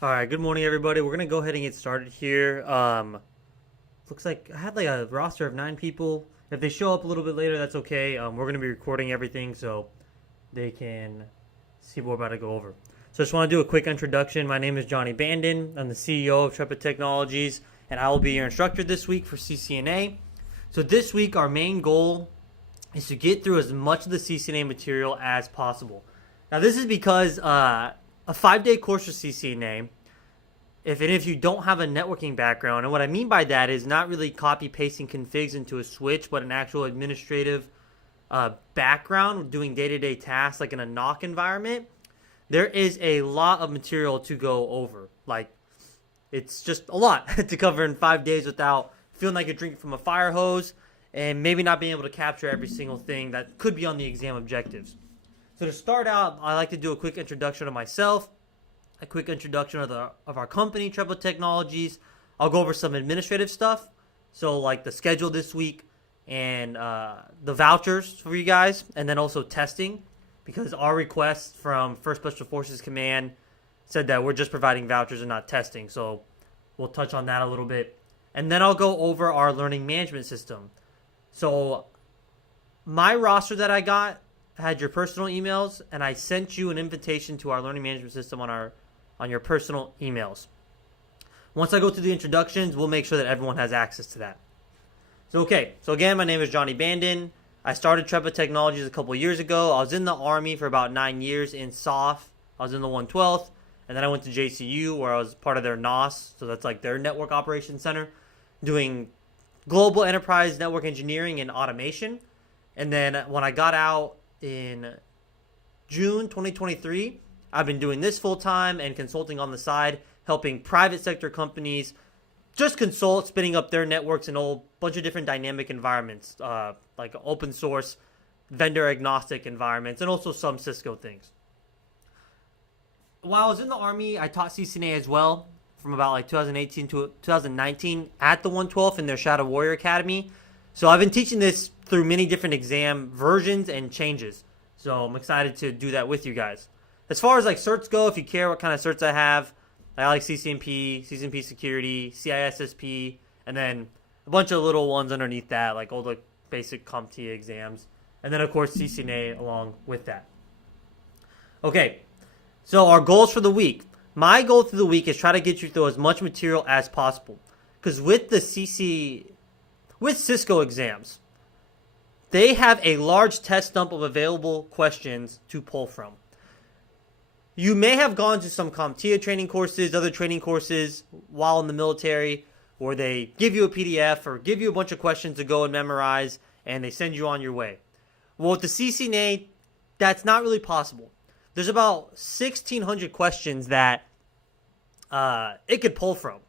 All right, good morning, everybody. We're gonna go ahead and get started here. Looks like I had like a roster of 9 people. If they show up a little bit later, that's okay. We're gonna be recording everything so they can see what we're about to go over. So, I just want to do a quick introduction. My name is Johnny Bandon. I'm the CEO of Trepid Technologies, and I will be your instructor this week for CCNA. So, this week our main goal is to get through as much of the CCNA material as possible. Now, this is because a 5-day course for CCNA, if you don't have a networking background, and what I mean by that is not really copy pasting configs into a switch, but an actual administrative background doing day-to-day tasks like in a NOC environment, there is a lot of material to go over. Like, it's just a lot to cover in 5 days without feeling like you're drinking from a fire hose and maybe not being able to capture every single thing that could be on the exam objectives. So to start out, I like to do a quick introduction of myself, a quick introduction of our company, Trepid Technologies. I'll go over some administrative stuff, so like the schedule this week and the vouchers for you guys, and then also testing, because our request from 1st Special Forces Command said that we're just providing vouchers and not testing, so we'll touch on that a little bit. And then I'll go over our learning management system. So my roster that I got had your personal emails, and I sent you an invitation to our learning management system on your personal emails. Once I go through the introductions, we'll make sure that everyone has access to that. So again, my name is Johnny Bandon. I started Trepid Technologies a couple years ago. I was in the Army for about 9 years in SOF. I was in the 112th, and then I went to JCU where I was part of their NOS, so that's like their Network Operations Center, doing global enterprise network engineering and automation. And then when I got out in June 2023, I've been doing this full time and consulting on the side, helping private sector companies just consult, spinning up their networks in a whole bunch of different dynamic environments, like open source, vendor agnostic environments, and also some Cisco things. While I was in the Army, I taught CCNA as well from about like 2018 to 2019 at the 112th in their Shadow Warrior Academy. So I've been teaching this through many different exam versions and changes. So I'm excited to do that with you guys. As far as like certs go, if you care what kind of certs I have, I like CCNP Security, CISSP, and then a bunch of little ones underneath that, like all the basic CompTIA exams. And then, of course, CCNA along with that. Okay, so our goals for the week. My goal through the week is try to get you through as much material as possible. Because with Cisco exams, they have a large test dump of available questions to pull from. You may have gone to some CompTIA training courses, other training courses while in the military, where they give you a PDF or give you a bunch of questions to go and memorize, and they send you on your way. Well, with the CCNA, that's not really possible. There's about 1,600 questions that it could pull from.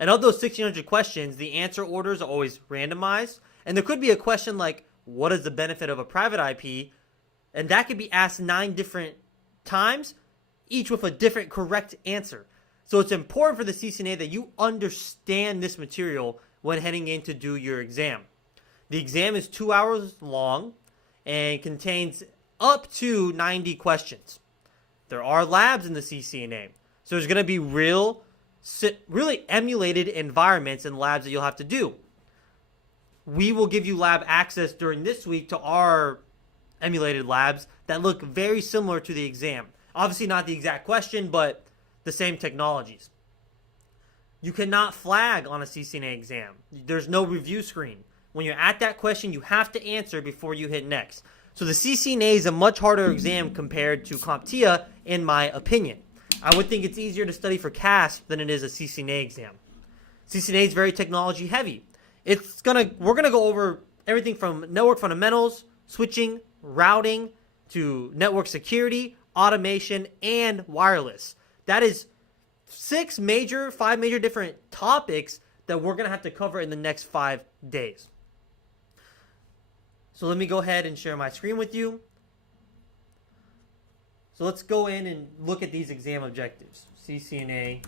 And of those 1,600 questions, the answer orders are always randomized. And there could be a question like, what is the benefit of a private IP? And that could be asked 9 different times, each with a different correct answer. So it's important for the CCNA that you understand this material when heading in to do your exam. The exam is 2 hours long and contains up to 90 questions. There are labs in the CCNA. So there's going to be really emulated environments and labs that you'll have to do. We will give you lab access during this week to our emulated labs that look very similar to the exam. Obviously not the exact question, but the same technologies. You cannot flag on a CCNA exam. There's no review screen. When you're at that question, you have to answer before you hit next. So the CCNA is a much harder exam compared to CompTIA, in my opinion. I would think it's easier to study for CASP than it is a CCNA exam. CCNA is very technology heavy. We're gonna go over everything from network fundamentals, switching, routing, to network security, automation, and wireless. That is 5 major different topics that we're gonna have to cover in the next 5 days. So let me go ahead and share my screen with you. So let's go in and look at these exam objectives. CCNA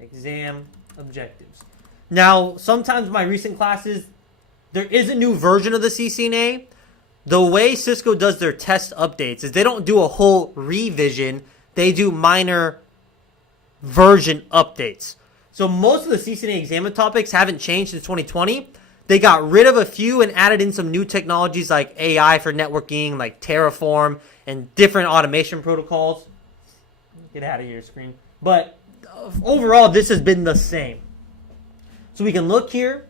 exam objectives. Now, sometimes my recent classes, there is a new version of the CCNA. The way Cisco does their test updates is they don't do a whole revision. They do minor version updates. So most of the CCNA exam topics haven't changed since 2020. They got rid of a few and added in some new technologies like AI for networking, like Terraform, and different automation protocols. Get out of your screen. But overall, this has been the same. So we can look here.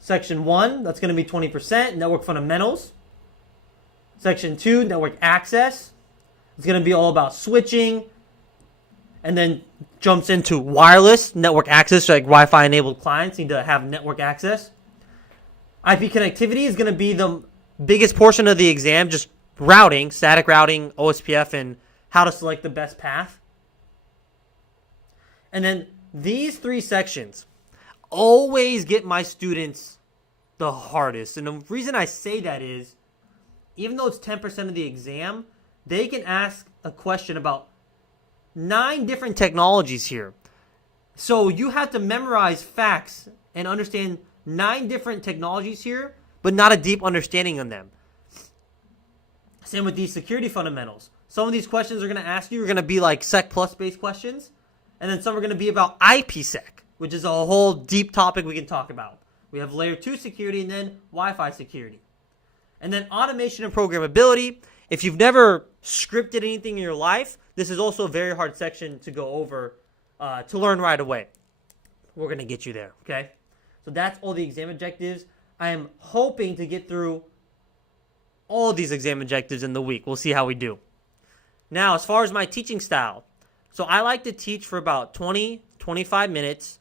Section 1, that's going to be 20%, network fundamentals. Section 2, network access. It's going to be all about switching. And then jumps into wireless network access, like Wi-Fi enabled clients need to have network access. IP connectivity is going to be the biggest portion of the exam, just routing, static routing, OSPF, and how to select the best path. And then these 3 sections always get my students the hardest. And the reason I say that is, even though it's 10% of the exam, they can ask a question about 9 different technologies here. So you have to memorize facts and understand 9 different technologies here, but not a deep understanding of them. Same with these security fundamentals. Some of these questions are going to ask you are going to be like Sec Plus based questions, and then some are going to be about IPsec, which is a whole deep topic we can talk about. We have layer 2 security and then Wi-Fi security. And then automation and programmability. If you've never scripted anything in your life, this is also a very hard section to go over to learn right away. We're going to get you there, okay? So that's all the exam objectives. I am hoping to get through all these exam objectives in the week. We'll see how we do. Now, as far as my teaching style, so I like to teach for about 20, 25 minutes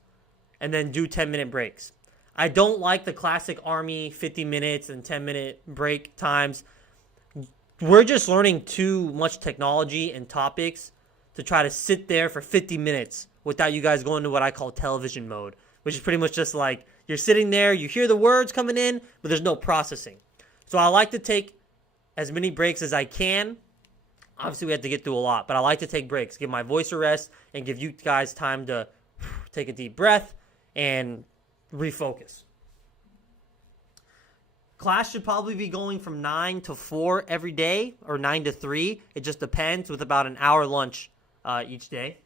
and then do 10-minute breaks. I don't like the classic Army 50 minutes and 10-minute break times. We're just learning too much technology and topics to try to sit there for 50 minutes without you guys going to what I call television mode, which is pretty much just like you're sitting there, you hear the words coming in, but there's no processing. So I like to take as many breaks as I can. Obviously, we have to get through a lot, but I like to take breaks, give my voice a rest, and give you guys time to take a deep breath and refocus. Class should probably be going from 9 to 4 every day, or 9 to 3. It just depends, with about an hour lunch each day.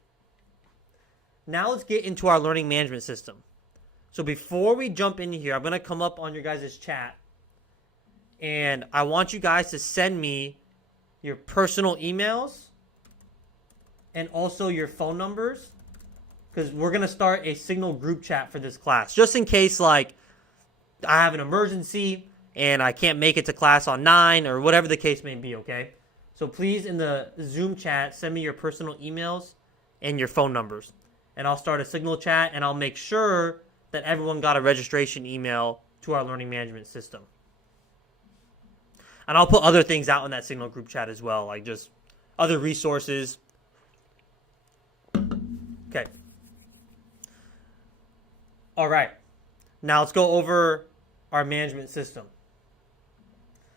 Now let's get into our learning management system. So before we jump into here, I'm going to come up on your guys' chat, and I want you guys to send me your personal emails and also your phone numbers, because we're going to start a Signal group chat for this class, just in case like I have an emergency and I can't make it to class on 9 or whatever the case may be, okay? So please, in the Zoom chat, send me your personal emails and your phone numbers. And I'll start a Signal chat, and I'll make sure that everyone got a registration email to our learning management system. And I'll put other things out in that Signal group chat as well, like just other resources. Okay. All right. Now let's go over our management system.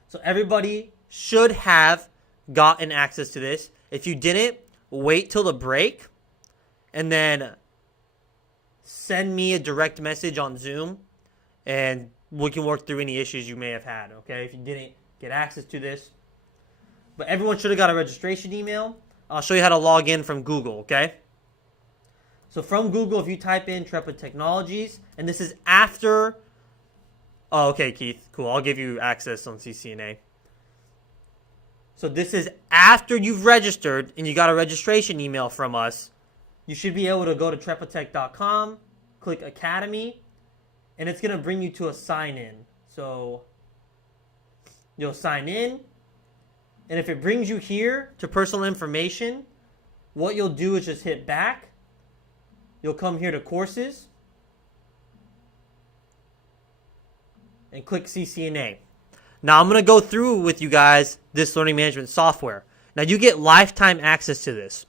So everybody should have gotten access to this. If you didn't, wait till the break and then send me a direct message on Zoom, and we can work through any issues you may have had, okay, if you didn't get access to this. But everyone should have got a registration email. I'll show you how to log in from Google, okay? So from Google, if you type in Trepid Technologies, and this is after... Oh, okay, Keith. Cool. I'll give you access on CCNA. So this is after you've registered and you got a registration email from us. You should be able to go to trepidtech.com, click Academy, and it's going to bring you to a sign-in. So you'll sign in, and if it brings you here to personal information, what you'll do is just hit back. You'll come here to courses and click CCNA. Now I'm going to go through with you guys this learning management software. Now you get lifetime access to this.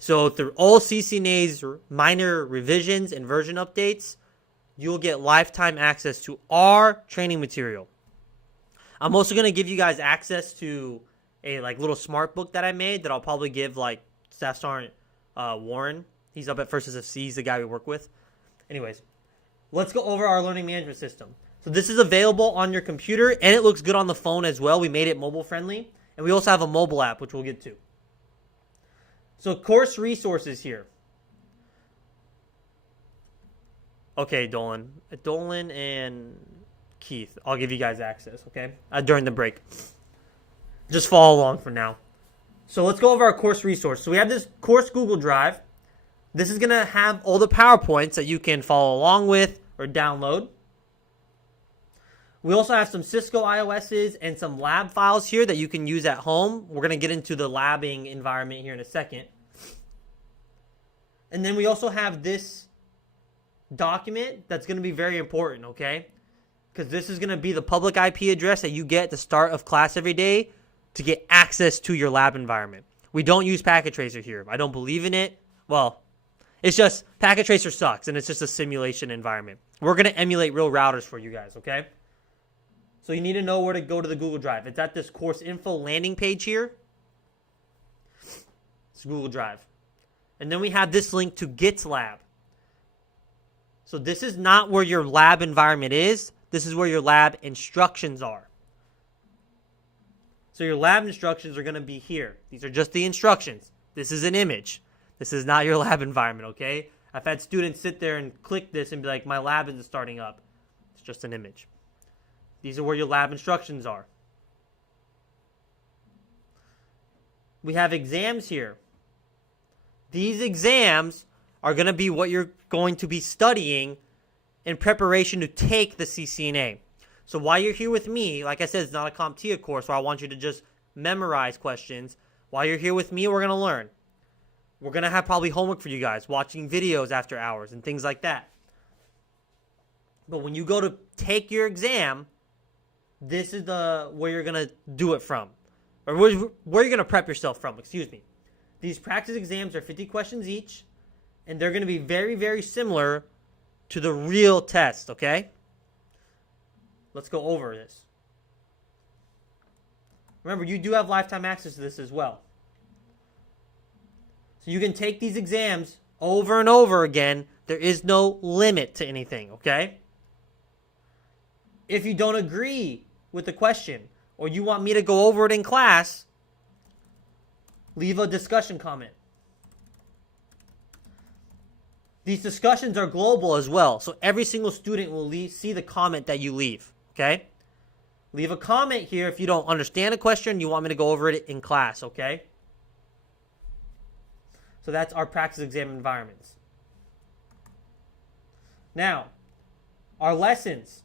So through all CCNA's minor revisions and version updates, you'll get lifetime access to our training material. I'm also going to give you guys access to a little smart book that I made that I'll probably give Staff Sergeant Warren. He's up at First SFC. He's the guy we work with. Anyways, let's go over our learning management system. So this is available on your computer, and it looks good on the phone as well. We made it mobile friendly, and we also have a mobile app, which we'll get to. So course resources here. Okay, Dolan and Keith, I'll give you guys access, okay? During the break. Just follow along for now. So let's go over our course resource. So we have this course Google Drive. This is going to have all the PowerPoints that you can follow along with or download. We also have some Cisco IOSs and some lab files here that you can use at home. We're going to get into the labbing environment here in a second. And then we also have this document that's going to be very important, okay? Because this is going to be the public IP address that you get at the start of class every day to get access to your lab environment. We don't use Packet Tracer here. I don't believe in it. Well, it's just Packet Tracer sucks, and it's just a simulation environment. We're going to emulate real routers for you guys, okay? So you need to know where to go to the Google Drive. It's at this course info landing page here. It's Google Drive. And then we have this link to GitLab. So this is not where your lab environment is. This is where your lab instructions are. So your lab instructions are going to be here. These are just the instructions. This is an image. This is not your lab environment, okay? I've had students sit there and click this and be like, my lab isn't starting up. It's just an image. These are where your lab instructions are. We have exams here. These exams are going to be what you're going to be studying in preparation to take the CCNA. So while you're here with me, like I said, it's not a CompTIA course where I want you to just memorize questions. While you're here with me, we're going to learn. We're going to have probably homework for you guys, watching videos after hours and things like that. But when you go to take your exam, this is where you're going to do it from. Or where you're going to prep yourself from, excuse me. These practice exams are 50 questions each, and they're going to be very, very similar to the real test, okay? Let's go over this. Remember, you do have lifetime access to this as well. So you can take these exams over and over again. There is no limit to anything, okay? If you don't agree with the question or you want me to go over it in class, leave a discussion comment. These discussions are global as well, so every single student will see the comment that you leave, okay? Leave a comment here if you don't understand a question, you want me to go over it in class, okay? So that's our practice exam environments. Now, our lessons.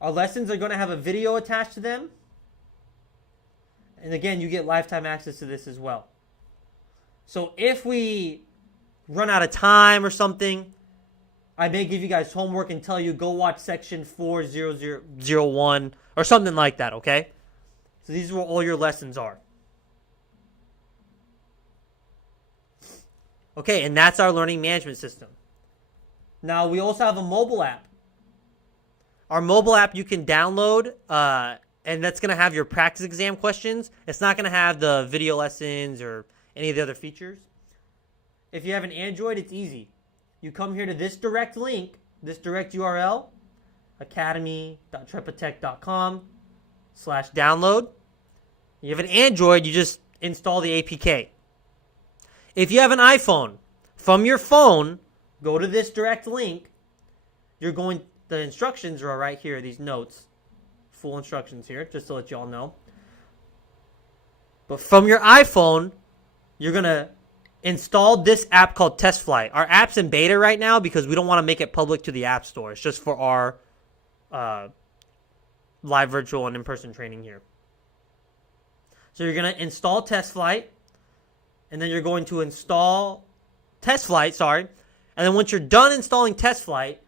Our lessons are going to have a video attached to them. And again, you get lifetime access to this as well. So if we run out of time or something, I may give you guys homework and tell you go watch section 40001 or something like that, okay? So these are where all your lessons are. Okay, and that's our learning management system. Now, we also have a mobile app. Our mobile app you can download, and that's going to have your practice exam questions. It's not going to have the video lessons or any of the other features. If you have an Android, it's easy. You come here to this direct link, this direct URL, academy.trepatech.com/download. You have an Android, you just install the APK. If you have an iPhone, from your phone, go to this direct link. The instructions are right here, these notes. Full instructions here, just to let you all know. But from your iPhone, you're going to install this app called Test Flight. Our app's in beta right now because we don't want to make it public to the App Store. It's just for our live virtual and in-person training here. So you're going to install Test Flight, and then you're going to install Test Flight, and then once you're done installing Test Flight,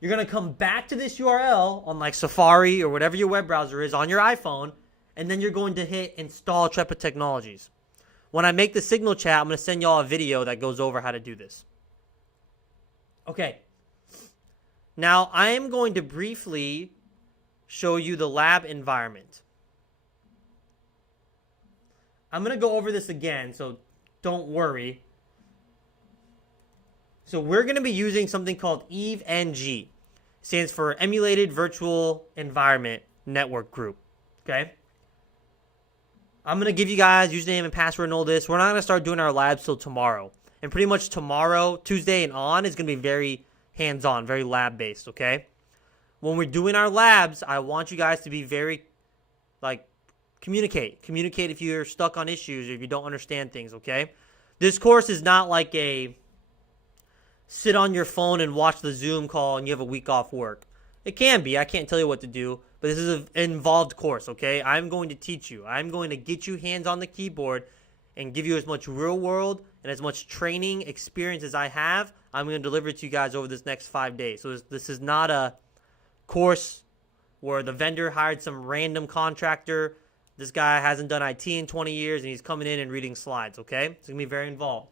you're going to come back to this URL on like Safari or whatever your web browser is on your iPhone, and then you're going to hit Install Trepid Technologies. When I make the Signal chat, I'm going to send y'all a video that goes over how to do this. Okay. Now, I am going to briefly show you the lab environment. I'm going to go over this again, so don't worry. So we're going to be using something called EVE-NG. Stands for Emulated Virtual Environment Network Group. Okay? I'm going to give you guys username and password and all this. We're not going to start doing our labs till tomorrow. And pretty much tomorrow, Tuesday and on, is going to be very hands-on, very lab-based, okay? When we're doing our labs, I want you guys to be very, communicate. Communicate if you're stuck on issues or if you don't understand things, okay? This course is not like a sit on your phone and watch the Zoom call and you have a week off work. It can be. I can't tell you what to do, but this is an involved course, okay? I'm going to teach you. I'm going to get you hands on the keyboard and give you as much real world and as much training experience as I have. I'm going to deliver it to you guys over this next 5 days. So this is not a course where the vendor hired some random contractor. This guy hasn't done IT in 20 years and he's coming in and reading slides, okay? It's going to be very involved.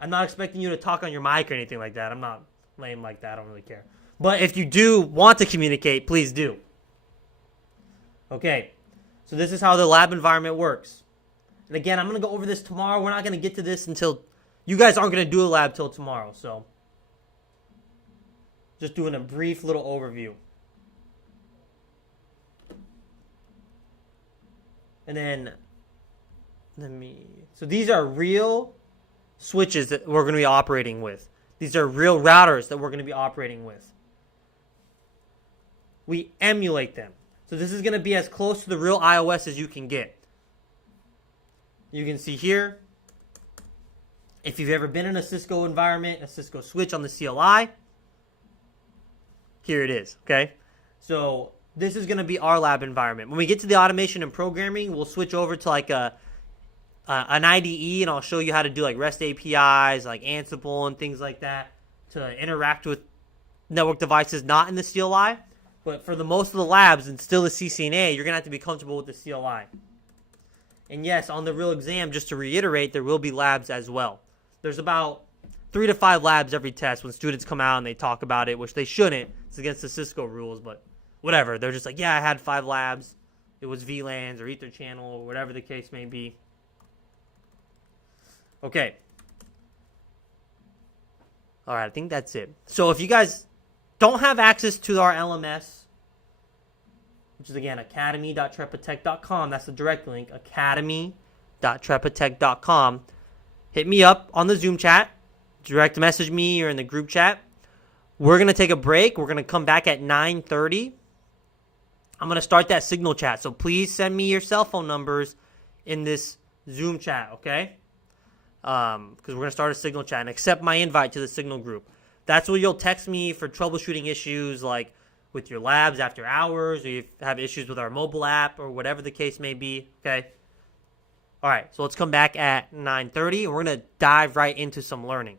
I'm not expecting you to talk on your mic or anything like that. I'm not lame like that. I don't really care. But if you do want to communicate, please do. Okay, so this is how the lab environment works. And again, I'm going to go over this tomorrow. We're not going to get to this until you guys aren't going to do a lab till tomorrow. So just doing a brief little overview. And then so these are real switches that we're going to be operating with. These are real routers that we're going to be operating with. We emulate them. So this is going to be as close to the real iOS as you can get. You can see here, if you've ever been in a Cisco environment, a Cisco switch on the CLI, here it is, okay? So this is going to be our lab environment. When we get to the automation and programming, we'll switch over to like an IDE, and I'll show you how to do like REST APIs, like Ansible and things like that to interact with network devices not in the CLI. But for the most of the labs and still the CCNA, you're going to have to be comfortable with the CLI. And yes, on the real exam, just to reiterate, there will be labs as well. There's about 3 to 5 labs every test when students come out and they talk about it, which they shouldn't. It's against the Cisco rules, but whatever. They're just like, yeah, I had 5 labs. It was VLANs or Ether channel or whatever the case may be. Okay. All right, I think that's it. So if you guys don't have access to our LMS, which is, again, academy.trepatech.com. That's the direct link, academy.trepatech.com. Hit me up on the Zoom chat. Direct message me or in the group chat. We're going to take a break. We're going to come back at 9:30. I'm going to start that Signal chat. So please send me your cell phone numbers in this Zoom chat, okay? Because we're going to start a Signal chat and accept my invite to the Signal group. That's where you'll text me for troubleshooting issues like with your labs after hours, or you have issues with our mobile app or whatever the case may be, okay? All right, so let's come back at 9:30, and we're going to dive right into some learning.